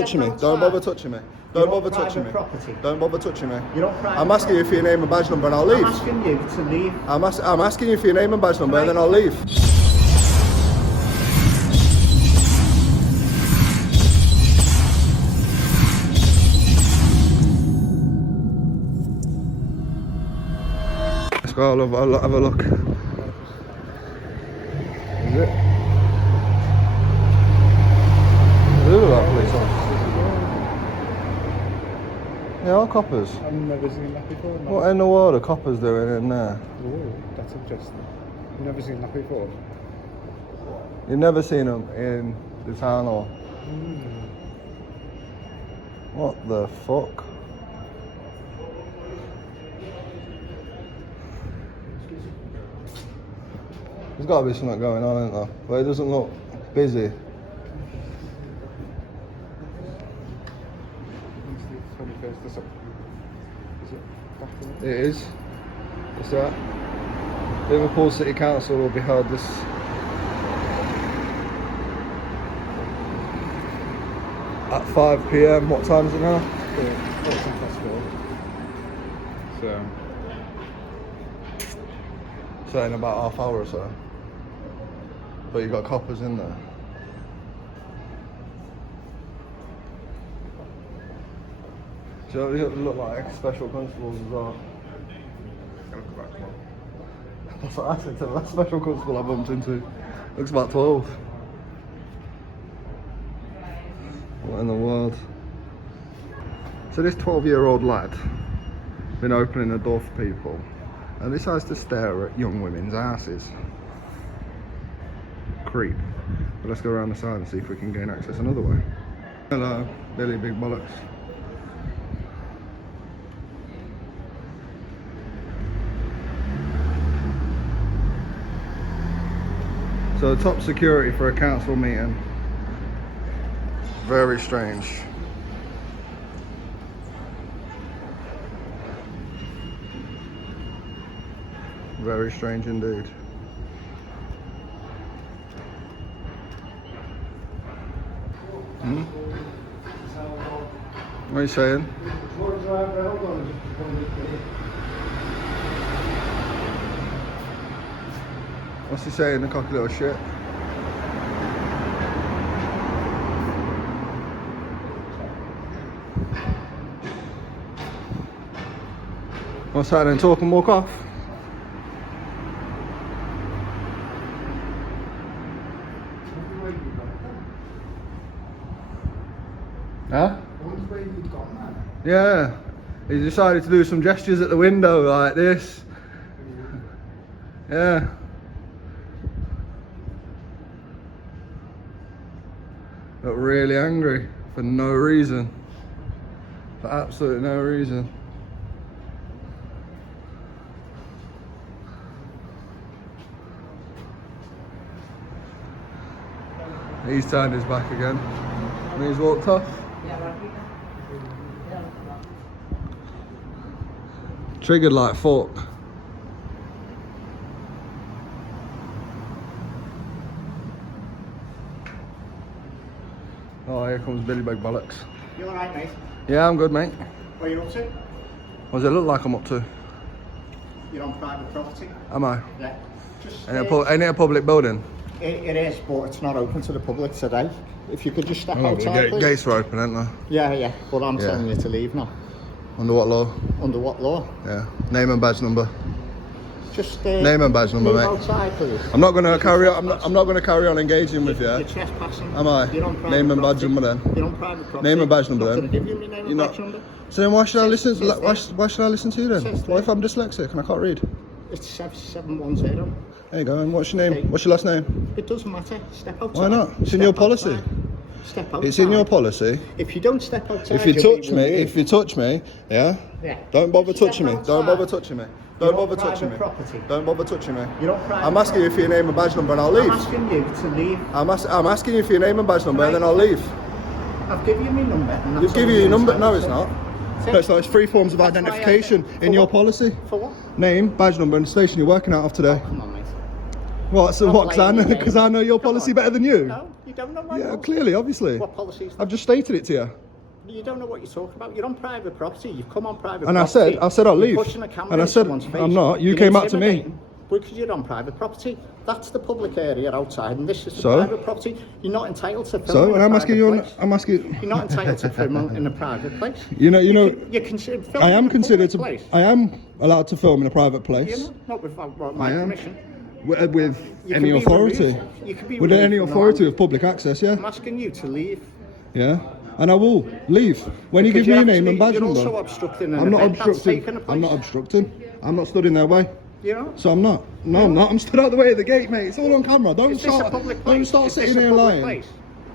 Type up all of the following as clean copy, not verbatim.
Touching me. Don't bother touching me. Don't bother touching me. Don't bother touching me. I'm asking you for your name and badge number and I'll leave. I'm asking you to leave. I'm asking you for your name and badge number and then I'll leave. Let's go, I'll have a look. Is it? Look at that police officer. Yeah, all coppers. I've never seen that before. No. What in the world are coppers doing in there? Oh, that's interesting. You've never seen that before? You've never seen them in the town hall. What the fuck? There's got to be something going on, isn't there? But it doesn't look busy. It is. What's that? Liverpool City Council will be held this. At 5 PM. What time is it now? 4:15. So in about half hour or so. But you got coppers in there. So they look like special constables as well. That's what I said to them. That special constable I bumped into. Looks about 12. What in the world? So this 12-year-old lad been opening the door for people and decides to stare at young women's asses. Creep. But let's go around the side and see if we can gain access another way. Hello, Billy Big Bollocks. So top security for a council meeting. Very strange. Very strange indeed. What are you saying? What's he saying, the cocky little shit? What's that then? Talk and walk off? Huh? Yeah. He decided to do some gestures at the window like this. Yeah. Got really angry for no reason. For absolutely no reason. He's turned his back again. And he's walked off. Triggered like fuck. Oh, here comes Billy Big Bollocks. You alright, mate? Yeah, I'm good, mate. What are you up to? What does it look like I'm up to? You're on private property? Am I? Yeah. Just, Ain't it a public building? It is, but it's not open to the public today. If you could just step Oh, outside, please. gates are open, aren't they? Yeah, but I'm telling you to leave now. Under what law? Under what law? Yeah. Name and badge number. Just name and badge number, leave mate. outside, please. I'm not going to carry on. I'm not going to carry on engaging with you. You're trespassing. Am I? You're on private Name and property. badge number then. You're on private property. Name and badge number I'm then. not going to give you my name and badge number. So then why should I listen? Why should I listen to you then? What if I'm dyslexic and I can't read? It's 710. There you go. And what's your name? What's your last name? It doesn't matter. Step outside. Why not? It's in your policy. Outside. Step outside. It's in your policy. If you don't step outside, If you touch me, yeah. Don't bother touching me. Don't bother touching me. Don't bother touching me. Don't bother touching me. I'm asking you for your name and badge number and I'll leave. I'm asking you to leave. I'm asking you for your name and badge number and then I'll leave. I've given you my number. You've given you your number? No, it's not. No, it's not. It's 3 forms of identification in your policy. For what? Name, badge number, and the station you're working out of today. Come on, mate. What? So what? Because I know your policy better than you. No, You don't know my Yeah, laws? clearly, obviously. What policies? I've just stated it to you. You don't know what you're talking about. You're on private property. You've come on private And property. I said I'll leave. You're pushing a camera And I in said, someone's face. I'm not. You You're came out to me. intimidating because you're on private property. That's the public area outside, and this is the So? private property. You're not entitled to film So, in and a I'm asking private you, place. I'm asking. You're not entitled to film in a private place. You know. You're considered filming I am in a considered to. public place. I am allowed to film in a private You're place. not without my I am. permission. With You any can be authority. removed. You can be With removed any from the authority land. of public access, yeah. I'm asking you to leave. Yeah. And I will leave. When you Because give me you're your name and badge You're number. also obstructing an I'm not event that's obstructing. taking place. I'm not obstructing. I'm not stood in their way. You know? So I'm not. No, I'm not. I'm stood out the way of the gate, mate. It's all on camera. Don't Is this a start. public place? Don't start Is this sitting a here public lying. place?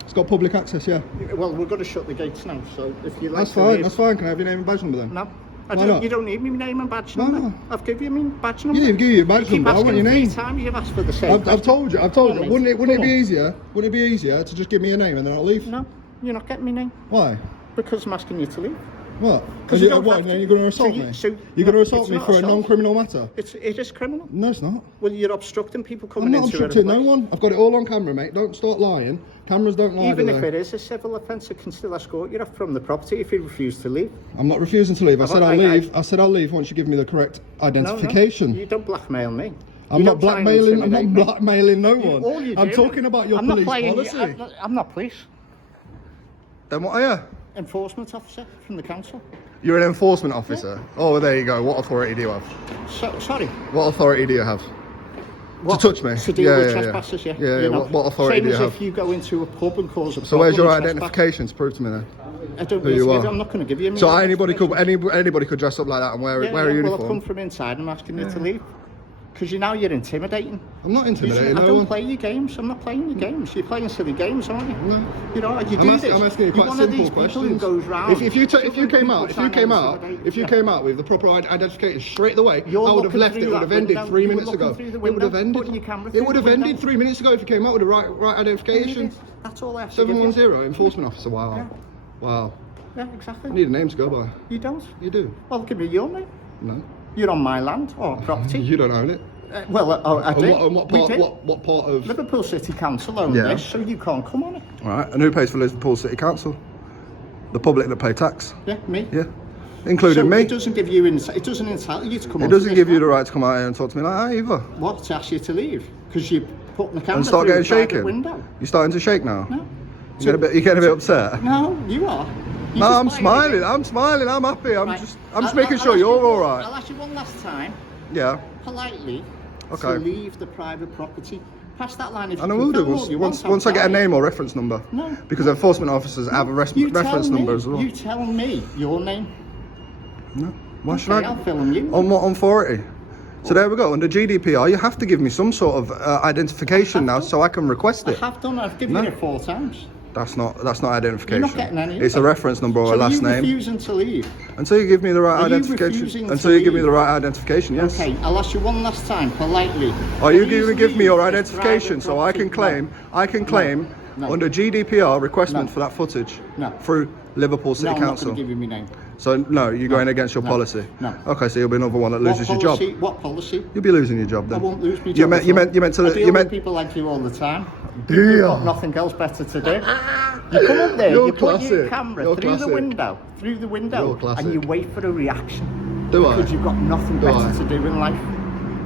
It's got public access, yeah. Well, we're going to shut the gates now, so if you like That's to fine. leave... That's fine. Can I have your name and badge number then? No. Why not? You don't need me name and badge Why number. not? I've given you my badge number. You didn't give you your badge You keep number. I want asking your three name. times, you've asked for the same. I've told you. I've told you. Come on, Wouldn't it Come be on. easier? Wouldn't it be easier to just give me your name and then I'll leave? No, you're not getting me name. Why? Because I'm asking you to leave. What? Because And you you, don't what? have And to. you're going to assault So you- me? so- You're no, going to assault it's me not for a assault. non-criminal matter? It is criminal. No, it's not. Well, you're obstructing people I'm coming not into obstructing a no place. one. I've got it all on camera, mate. Don't start lying. Cameras don't lie. Even do if they? it is a civil offence, it can still escort you off from the property if you refuse to leave. I'm not refusing to leave. I said I'll I- leave. I said I'll leave once you give me the correct identification. No, you don't blackmail me. I'm You not don't try and blackmailing. I'm not intimidate me. blackmailing no one. All you I'm do- talking about your I'm not police playing- policy. I'm not police. Then what are you? Enforcement officer from the council. You're an enforcement officer. Oh, there you go. What authority do you have? So, sorry. What authority do you have? What, touch me? To deal Yeah, with yeah, yeah. trespassers, yeah. Yeah, You yeah. What authority same do you as have? if you go into a pub and cause a So where's your problem and identification to prove to me then? trespass. I don't Who need you to are? give you, I'm not going to give you. So my anybody could information. anybody could dress up like that and wear Yeah, wear a yeah, uniform. Well, I've come from inside and I'm asking you to leave. Because you're intimidating. I'm not intimidating I no don't one. play your games. I'm not playing your games. You're playing silly games, aren't you? No. You know, you I'm do asking, this. I'm asking you You're quite one simple of these people questions. who goes round. If you came out Yeah. with the proper identification straight away, You're I would have looking left. through It would that have ended window. 3 You were minutes looking ago. through the It would have window, ended. putting your camera It through would the have ended window. 3 minutes ago if you came out with the right identification. That's all I have to give you. 710 enforcement officer. Wow. Yeah. Wow. Yeah, exactly. I need a name to go by. You don't? You do. Well, give me your name. No. You're on my land or property. You don't own it. I do. And what We part? do. What part of? Liverpool City Council own Yeah. this, so you can't come on it. All right. And who pays for Liverpool City Council? The public that pay tax. Yeah, me. Yeah. Including So me. It doesn't give you it doesn't entitle you to come on. It doesn't give you the right to come out here and talk to me like that either. What to ask you to leave because you putting the camera And start through getting the private shaken. window. You're starting to shake now. No. You're getting a bit upset. No, you are. No, I'm smiling. I'm smiling. I'm happy. I'm just making sure you're all right. I'll ask you one last time, Yeah. politely, Okay. to leave the private property. Pass that line if you And I can will do film all you want once I get a outside. name or reference number. No. Because enforcement officers have a You tell reference me- number as well. You tell me your name. No. Why should Okay, I? I'll film you. On what authority? So there we go. Under GDPR, you have to give me some sort of identification now, so I can request I it. have done. I've given No. you it 4 times. That's not identification. You're not getting any. It's a reference number or So a last you name. refusing to leave? Until you give me the right Are you identification. refusing to Until you give me leave? the right identification, yes. Okay, I'll ask you one last time, politely. Are you Please going to give me leave your the identification private so I can property. claim No. under GDPR requestment No. for that footage No. through Liverpool No, City I'm not Council? going to give you my name. So no, you're going against your No. policy. No. Okay, so you'll be another one that loses What your policy? job. What policy? You'll be losing your job I then. won't lose my job. You meant at all. to I deal you meant with people like you all the time. Do You've you? got nothing else better to do. You come up there, You're you put your classic. camera You're through the classic. window, You're classic. and you wait for a reaction. Do I? Because you've got nothing Do better I? to do in life.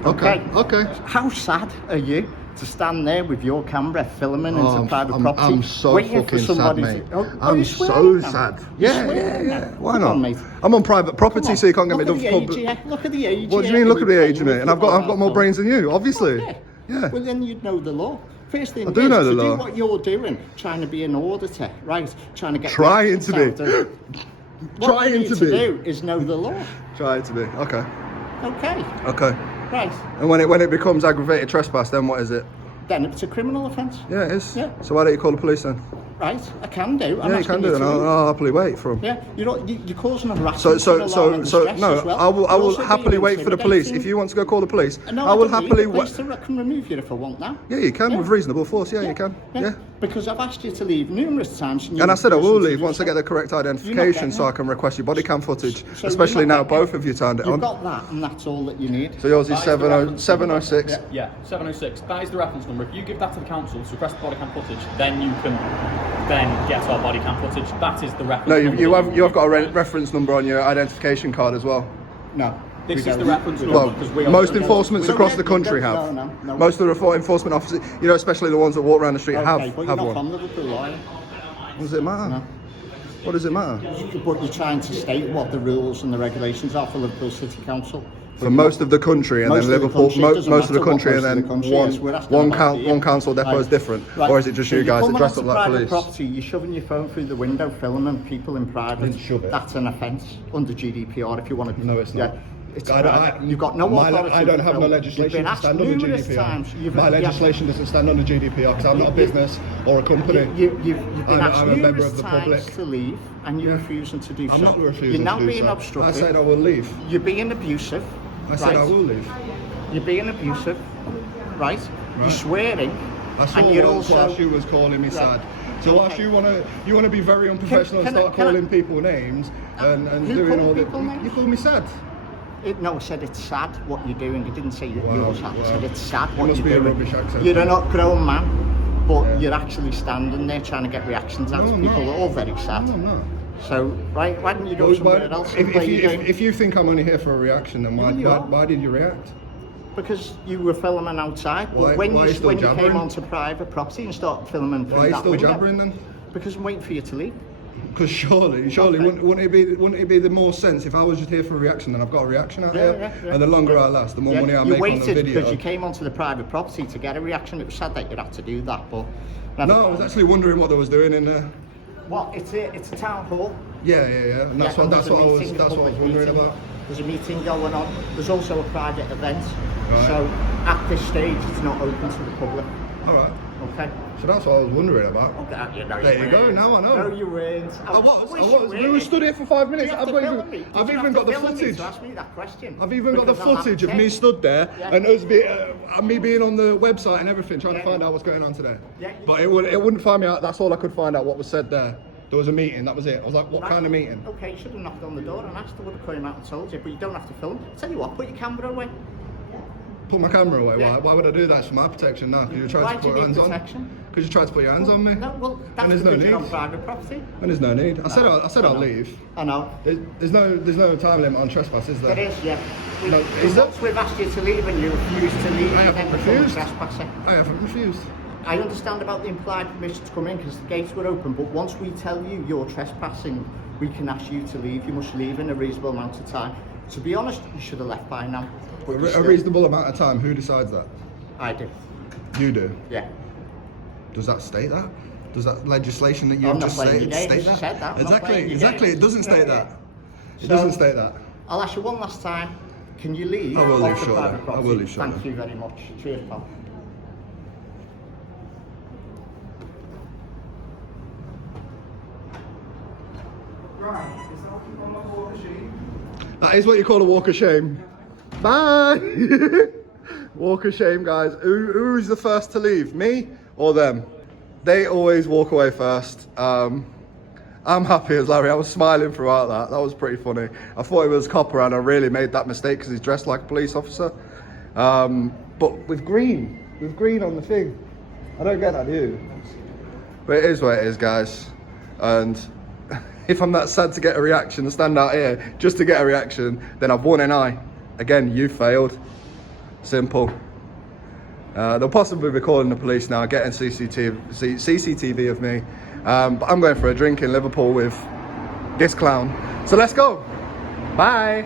Okay. Okay. How sad are you to stand there with your camera filming into I'm- private I'm- property, I'm so waiting fucking for somebody sad, mate. to... Oh, I'm you're so swearing now. sad. You're Yeah, swearing yeah. now. Why Come not? on, mate. I'm on private property, Come on. so you can't get me Look done at for the age here. Look at the age What do you here, mean? Look at and the you're age of me, playing and I've got with more your brains than you, obviously. Yeah. Yeah. Well, then you'd know the law. First thing I do is, know the to law. do what you're doing, trying to be an auditor, right? Trying to get... Trying to be. reactions out of- What Trying you need to to be. do is know the law. Try to be. Okay. Okay, Okay. right. And when it becomes aggravated trespass, then what is it? Then it's a criminal offence. Yeah, it is. Yeah. So why don't you call the police then? Right, I can do. I'm Yeah, you asking can do, to and leave. I'll happily wait for them. Yeah, you're causing a harassment. So, and alarm and distress no, as well. I will You're also happily being wait for the police. intimidating. If you want to go call the police, No, I will don't need happily the wait. police to can remove you if I want now. Yeah, you can Yeah. with reasonable force. Yeah, you can. Yeah. Because I've asked you to leave numerous times. And I said I will refusing to leave do once I so. get the correct You're not identification, getting so I it. can request your body cam footage. So Especially you're now not getting both of you turned it You've on. got that, and that's all that you need. So yours is That is the 70 reference 706. number. Yeah, 706. That is the reference number. If you give that to the council to request body cam footage, then you can then get our body cam footage. That is the reference No, number. you have got a reference number on your identification card as well. No. This we is the don't. reference number Well, because we are most the- enforcements we don't across get- the country we have. don't- no. Most of the enforcement officers, you know, especially the ones that walk around the street, Okay, have but you're not one. from Liverpool, are you? What does it matter? No. What does it matter? But you're trying to state what the rules and the regulations are for Liverpool City Council. For most of the country, and Most then of the Liverpool, country, it doesn't most of the matter what country, and most of then the country is. We're asking about here. one council depot is different, Right. or is it just So you guys that coming dress onto up like private police? property, you're shoving your phone through the window, filming people in private. didn't shove it. That's an offence under GDPR if you want to. No, it's not. It's I don't- private. You've got no authority. I don't to have no film. legislation You've been to asked stand under numerous GDPR. times. My legislation doesn't stand under GDPR because I'm not a business or a company. You've been asked I'm a member numerous of the times public. to leave, and you're refusing to do so. I'm not refusing You're now to do being so. I obstructive. said I will leave. You're being abusive. I said right? I will leave. You're being abusive, right? You're swearing, I saw and you're once also. whilst you was calling me sad. So Okay. whilst you wanna be very unprofessional Can and I- start can I- calling people names and Who doing called all people the names? you called me sad. No, I said it's sad what you're doing. You didn't say Wow, you're sad. I wow. said it's sad It what must you're be a doing. rubbish accent. You're a grown man, but Yeah. you're actually standing there trying to get reactions out No, of I'm people. not. All very sad. No, I'm not. So, right, why didn't you go Well, somewhere else? and if, play you, your game? if you think I'm only here for a reaction, then Yeah, you are. why did you react? Because you were filming outside, but Why- when why are you you still when you came jabbering? onto private property and started filming through Why are you that still window, jabbering then? because I'm waiting for you to leave. Because surely, Okay. wouldn't it be the more sense if I was just here for a reaction, then I've got a reaction out Yeah, here, yeah, yeah. and the longer I last, the more money I you make on the waited video. because you came onto the private property to get a reaction. It was sad that you'd have to do that, but never No, I was mind. actually wondering what they was doing in there. What? It's a town hall. Yeah, and Yeah, that's and what there's a I was meeting, a public wondering meeting. about. There's a meeting going on. There's also a private event. Right. So at this stage, it's not open to the public. All right, Okay. so that's what I was wondering about. Okay. There you go, now I know. No, you weren't. I was. wish you We were were. stood here for 5 minutes. Do you have I've to even, film me? Did I've you even have got to the film me footage. to ask me that question? I've even got the Because I'll have footage of to. me stood there Yeah. and me being on the website and everything, trying to find out what's going on today. Yeah. But it wouldn't find me out. That's all I could find out. What was said there. There was a meeting. That was it. I was like, what Right. kind of meeting? Okay, you should have knocked on the door and asked. I would have come out and told you, but you don't have to film. Tell you what, put your camera away. Put my camera away. Yeah. Why would I do that? It's for my protection now. Because you tried Why to do you put your need hands on. protection? Because you tried to put your hands on me. No, well, that's And there's no because you're on need. private property. And there's no need. I said I'll leave. I know. There's no time limit on trespass, is there? There is, yeah. No, But is there? once we've asked you to leave and you refuse to leave, I you haven't then become a refused. trespasser. I haven't refused. I understand about the implied permission to come in because the gates were open, but once we tell you you're trespassing, we can ask you to leave. You must leave in a reasonable amount of time. To be honest, you should have left by now. But you A still- reasonable amount of time. Who decides that? I do. You do. Yeah. Does that state that? Does that legislation that I'm you've not just playing stated your games, state you that? said that. I'm not playing Exactly. your It doesn't games. state Yeah, that. yeah. It So- doesn't state that. I'll ask you one last time. Can you leave? I will leave off the shortly. private I property? will leave shortly. Thank you very much. Cheers, pal. That is what you call a walk of shame. Bye. Walk of shame, guys. Who's the first to leave? Me or them? They always walk away first. I'm happy as Larry. I was smiling throughout that. That was pretty funny. I thought he was copper and I really made that mistake because he's dressed like a police officer. But with green on the thing. I don't get that, do you? But it is what it is, guys. And if I'm that sad to get a reaction and stand out here just to get a reaction, then I've won an eye. Again, you failed. Simple. They'll possibly be calling the police now, getting CCTV of me. But I'm going for a drink in Liverpool with this clown. So let's go. Bye.